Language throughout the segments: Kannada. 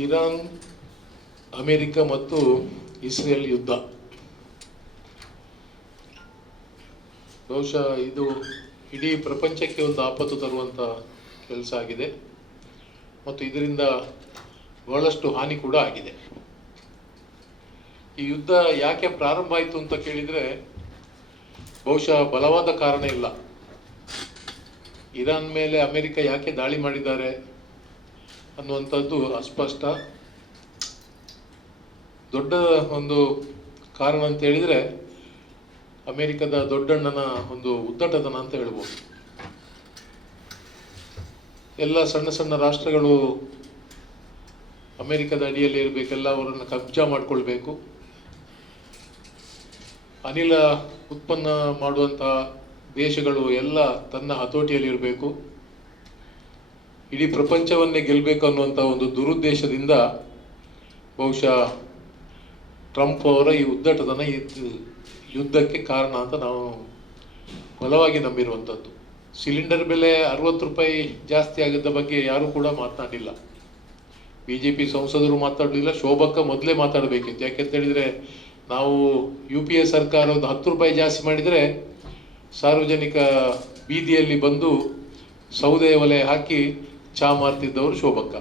ಇರಾನ್, ಅಮೆರಿಕ ಮತ್ತು ಇಸ್ರೇಲ್ ಯುದ್ಧ ಬಹುಶಃ ಇದು ಇಡೀ ಪ್ರಪಂಚಕ್ಕೆ ಒಂದು ಆಪತ್ತು ತರುವಂಥ ಕೆಲಸ ಆಗಿದೆ ಮತ್ತು ಇದರಿಂದ ಬಹಳಷ್ಟು ಹಾನಿ ಕೂಡ ಆಗಿದೆ. ಈ ಯುದ್ಧ ಯಾಕೆ ಪ್ರಾರಂಭ ಆಯಿತು ಅಂತ ಕೇಳಿದರೆ ಬಹುಶಃ ಬಲವಾದ ಕಾರಣ ಇಲ್ಲ. ಇರಾನ್ ಮೇಲೆ ಅಮೆರಿಕ ಯಾಕೆ ದಾಳಿ ಮಾಡಿದ್ದಾರೆ ಅನ್ನುವಂಥದ್ದು ಅಸ್ಪಷ್ಟ. ದೊಡ್ಡ ಒಂದು ಕಾರಣ ಅಂತ ಹೇಳಿದರೆ ಅಮೆರಿಕದ ದೊಡ್ಡಣ್ಣನ ಒಂದು ಉದ್ದಟತನ ಅಂತ ಹೇಳ್ಬೋದು. ಎಲ್ಲ ಸಣ್ಣ ಸಣ್ಣ ರಾಷ್ಟ್ರಗಳು ಅಮೆರಿಕದ ಅಡಿಯಲ್ಲಿ ಇರಬೇಕೆಲ್ಲ, ಅವರನ್ನು ಕಬ್ಜಾ ಮಾಡಿಕೊಳ್ಬೇಕು. ಅನಿಲ ಉತ್ಪನ್ನ ಮಾಡುವಂತಹ ದೇಶಗಳು ಎಲ್ಲ ತನ್ನ ಹತೋಟಿಯಲ್ಲಿ ಇರಬೇಕು. ಇಡೀ ಪ್ರಪಂಚವನ್ನೇ ಗೆಲ್ಲಬೇಕು ಅನ್ನುವಂಥ ಒಂದು ದುರುದ್ದೇಶದಿಂದ ಬಹುಶಃ ಟ್ರಂಪ್ ಅವರ ಈ ಉದ್ದಟತನ ಈ ಯುದ್ಧಕ್ಕೆ ಕಾರಣ ಅಂತ ನಾವು ಬಲವಾಗಿ ನಂಬಿರುವಂಥದ್ದು. ಸಿಲಿಂಡರ್ ಬೆಲೆ 60 ರೂಪಾಯಿ ಜಾಸ್ತಿ ಆಗಿದ್ದ ಬಗ್ಗೆ ಯಾರೂ ಕೂಡ ಮಾತನಾಡಿಲ್ಲ. BJP ಸಂಸದರು ಮಾತಾಡಲಿಲ್ಲ. ಶೋಭಕ್ಕ ಮೊದಲೇ ಮಾತಾಡಬೇಕಿತ್ತು. ಯಾಕೆಂತ ಹೇಳಿದರೆ ನಾವು UPA ಸರ್ಕಾರ ಒಂದು 10 ರೂಪಾಯಿ ಜಾಸ್ತಿ ಮಾಡಿದರೆ ಸಾರ್ವಜನಿಕ ಬೀದಿಯಲ್ಲಿ ಬಂದು ಸೌದೆ ಒಲೆ ಹಾಕಿ ಚಹಾ ಮಾರ್ತಿದ್ದವರು ಶೋಭಕ್ಕ.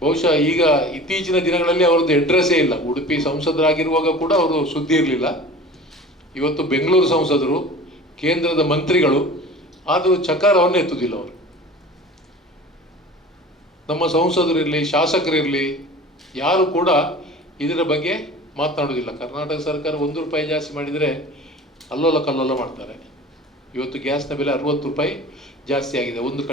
ಬಹುಶಃ ಈಗ ಇತ್ತೀಚಿನ ದಿನಗಳಲ್ಲಿ ಅವರದ್ದು ಅಡ್ರೆಸ್ಸೇ ಇಲ್ಲ. ಉಡುಪಿ ಸಂಸದರಾಗಿರುವಾಗ ಕೂಡ ಅವರು ಸುದ್ದಿ ಇರಲಿಲ್ಲ. ಇವತ್ತು ಬೆಂಗಳೂರು ಸಂಸದರು, ಕೇಂದ್ರದ ಮಂತ್ರಿಗಳು, ಆದರೂ ಚಕಾರವನ್ನು ಎತ್ತುವುದಿಲ್ಲ ಅವರು. ನಮ್ಮ ಸಂಸದರಿರಲಿ, ಶಾಸಕರಿರಲಿ, ಯಾರು ಕೂಡ ಇದರ ಬಗ್ಗೆ ಮಾತನಾಡೋದಿಲ್ಲ. ಕರ್ನಾಟಕ ಸರ್ಕಾರ 1 ರೂಪಾಯಿ ಜಾಸ್ತಿ ಮಾಡಿದರೆ ಅಲ್ಲೋಲ ಕಲ್ಲೋಲ ಮಾಡ್ತಾರೆ. ಇವತ್ತು ಗ್ಯಾಸ್ನ ಬೆಲೆ 60 ರೂಪಾಯಿ ಜಾಸ್ತಿ ಆಗಿದೆ. ಒಂದು ಕಡೆ